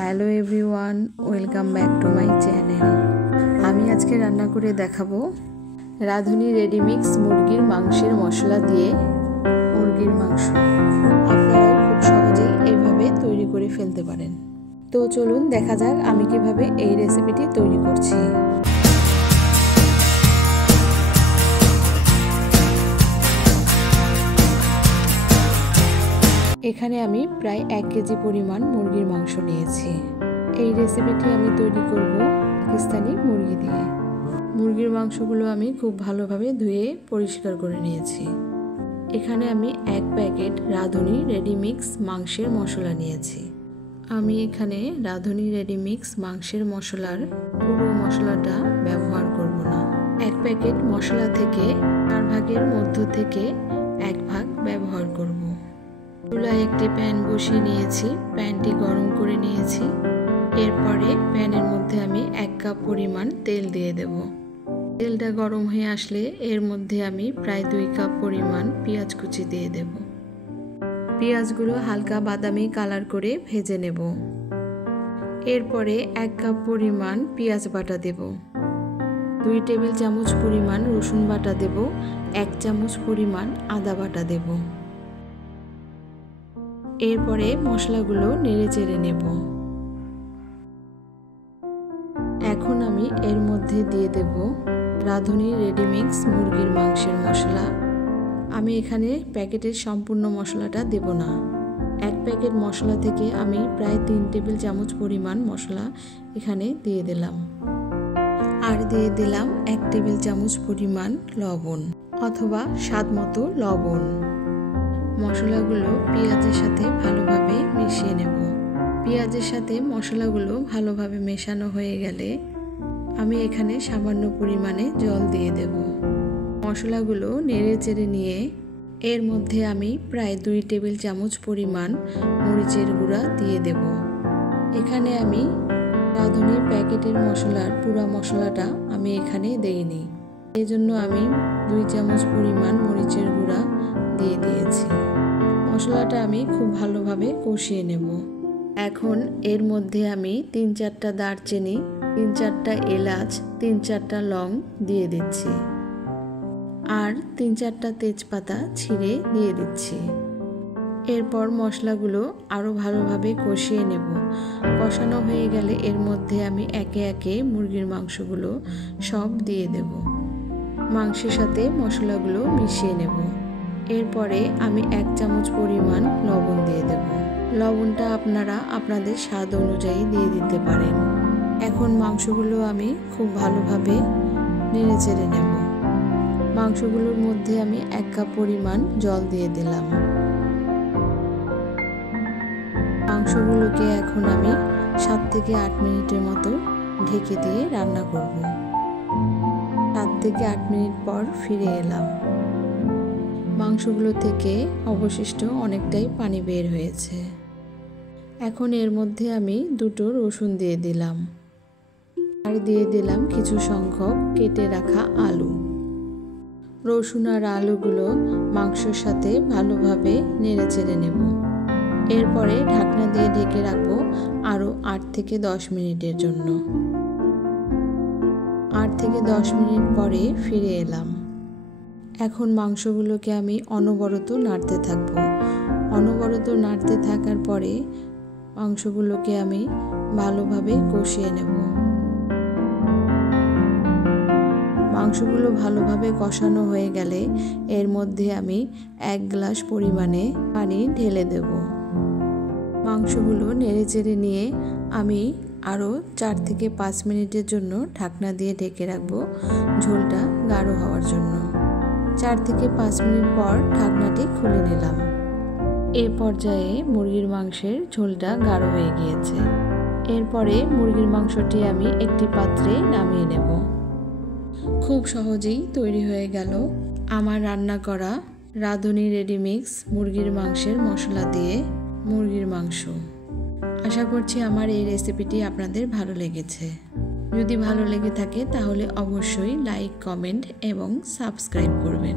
Hello everyone, welcome back to my channel. আমি আজকে রান্না করে দেখাবো রাঁধুনি রেডিমিক্স মুরগির মাংসের মশলা দিয়ে মুরগির মাংস। আপনারাও খুব সহজেই এইভাবে তৈরি করে ফেলতে পারেন। তো চলুন দেখা যাক আমি কিভাবে এই রেসিপিটি তৈরি করছি। এখানে আমি প্রায় 1 কেজি পরিমাণ মুরগির মাংস নিয়েছি। এই রেসিপিটি আমি তৈরি করব পাকিস্তানি মুরগি দিয়ে। মুরগির মাংসগুলো আমি খুব ভালোভাবে ধুয়ে পরিষ্কার করে নিয়েছি। এখানে আমি 1 প্যাকেট রাঁধুনি রেডিমিক্স মাংসের মশলা নিয়েছি। আমি এখানে রাঁধুনি রেডিমিক্স মাংসের মশলার পুরো মশলাটা ব্যবহার করব না। 1 প্যাকেট মশলা থেকে 4 ভাগের মধ্য থেকে 1 ভাগ ব্যবহার করব। চুলায় একটি প্যান বসিয়ে নিয়েছি, প্যানটি গরম করে নিয়েছি। এরপরে প্যানের মধ্যে আমি 1 কাপ পরিমাণ তেল দিয়ে দেব। তেলটা গরম হয়ে আসলে এর মধ্যে আমি প্রায় 2 কাপ পরিমাণ পেঁয়াজ কুচি দিয়ে দেব। পেঁয়াজগুলো হালকা বাদামি কালার করে ভেজে নেব। এরপরে 1 কাপ পরিমাণ পেঁয়াজ বাটা দেব। 2 টেবিল চামচ পরিমাণ রসুন বাটা দেব। 1 চামচ পরিমাণ আদা বাটা দেব। এরপরে মশলাগুলো নেড়ে চেড়ে নেব। এখন আমি এর মধ্যে দিয়ে দেব রাঁধুনি রেডিমিক্স মুরগির মাংসের মশলা। আমি এখানে প্যাকেটের সম্পূর্ণ মশলাটা দেব না। 1 প্যাকেট মশলা থেকে আমি প্রায় 3 টেবিল চামচ পরিমাণ মশলা এখানে দিয়ে দিলাম। আর দিয়ে দিলাম 1 টেবিল চামচ পরিমাণ লবণ অথবা স্বাদ মতো লবণ। মশলাগুলো পেঁয়াজের সাথে ভালোভাবে মিশিয়ে নেব। পেঁয়াজের সাথে মশলাগুলো ভালোভাবে মেশানো হয়ে গেলে আমি এখানে সামান্য পরিমাণে জল দিয়ে দেব। মশলাগুলো নেড়ে চেড়ে নিয়ে এর মধ্যে আমি প্রায় 2 টেবিল চামচ পরিমাণ মরিচের গুঁড়া দিয়ে দেব। এখানে আমি রাঁধুনি প্যাকেটের মশলার পুরো মশলাটা আমি এখানে দেইনি, এজন্য আমি 2 চামচ পরিমাণ মরিচের গুঁড়া দিয়ে দিয়েছি। মশলাটা আমি খুব ভালোভাবে কষিয়ে নেব। এখন এর মধ্যে আমি 3-4টা দারচিনি, 3-4টা এলাচ, 3-4টা লং দিয়ে দিচ্ছি। আর 3-4টা তেজপাতা ছিঁড়ে দিয়ে দিচ্ছি। এরপর মশলাগুলো আরও ভালোভাবে কষিয়ে নেব। কষানো হয়ে গেলে এর মধ্যে আমি একে একে মুরগির মাংসগুলো সব দিয়ে দেব। মাংসের সাথে মশলাগুলো মিশিয়ে নেব। এরপরে আমি 1 চামচ পরিমাণ লবণ দিয়ে দেব। লবণটা আপনারা আপনাদের স্বাদ অনুযায়ী দিয়ে দিতে পারেন। এখন মাংসগুলো আমি খুব ভালোভাবে নেড়ে চেড়ে নেব। মাংসগুলোর মধ্যে আমি 1 কাপ পরিমাণ জল দিয়ে দিলাম। মাংসগুলোকে এখন আমি 7 থেকে 8 মিনিটের মতো ঢেকে দিয়ে রান্না করব। 7 থেকে 8 মিনিট পর ফিরে এলাম। মাংসগুলো থেকে অবশিষ্ট অনেকটাই পানি বের হয়েছে। এখন এর মধ্যে আমি 2টো রসুন দিয়ে দিলাম। আর দিয়ে দিলাম কিছু সংখ্যক কেটে রাখা আলু। রসুন আর আলুগুলো মাংসের সাথে ভালোভাবে নেড়ে চেড়ে নেব। এরপরে ঢাকনা দিয়ে ঢেকে রাখবো আরও 8 থেকে 10 মিনিটের জন্য। 8 থেকে 10 মিনিট পরে ফিরে এলাম। এখন মাংসগুলোকে আমি অনবরত নাড়তে থাকবো। অনবরত নাড়তে থাকার পরে মাংসগুলোকে আমি ভালোভাবে কষিয়ে নেব। মাংসগুলো ভালোভাবে কষানো হয়ে গেলে এর মধ্যে আমি 1 গ্লাস পরিমাণে পানি ঢেলে দেব। মাংসগুলো নেড়ে চেড়ে নিয়ে আমি আরও 4 থেকে 5 মিনিটের জন্য ঢাকনা দিয়ে ঢেকে রাখবো ঝোলটা গাঢ় হওয়ার জন্য। 4 থেকে 5 মিনিট পর ঢাকনাটি খুলে নিলাম। এই পর্যায়ে মুরগির মাংসের ঝোলটা গাঢ় হয়ে গিয়েছে। এরপরে মুরগির মাংসটি আমি একটি পাত্রে নামিয়ে নেব। খুব সহজেই তৈরি হয়ে গেল আমার রান্না করা রাঁধুনি রেডিমিক্স মুরগির মাংসের মশলা দিয়ে মুরগির মাংস। আশা করছি আমার এই রেসিপিটি আপনাদের ভালো লেগেছে। যদি ভালো লেগে থাকে তাহলে অবশ্যই লাইক, কমেন্ট এবং সাবস্ক্রাইব করবেন।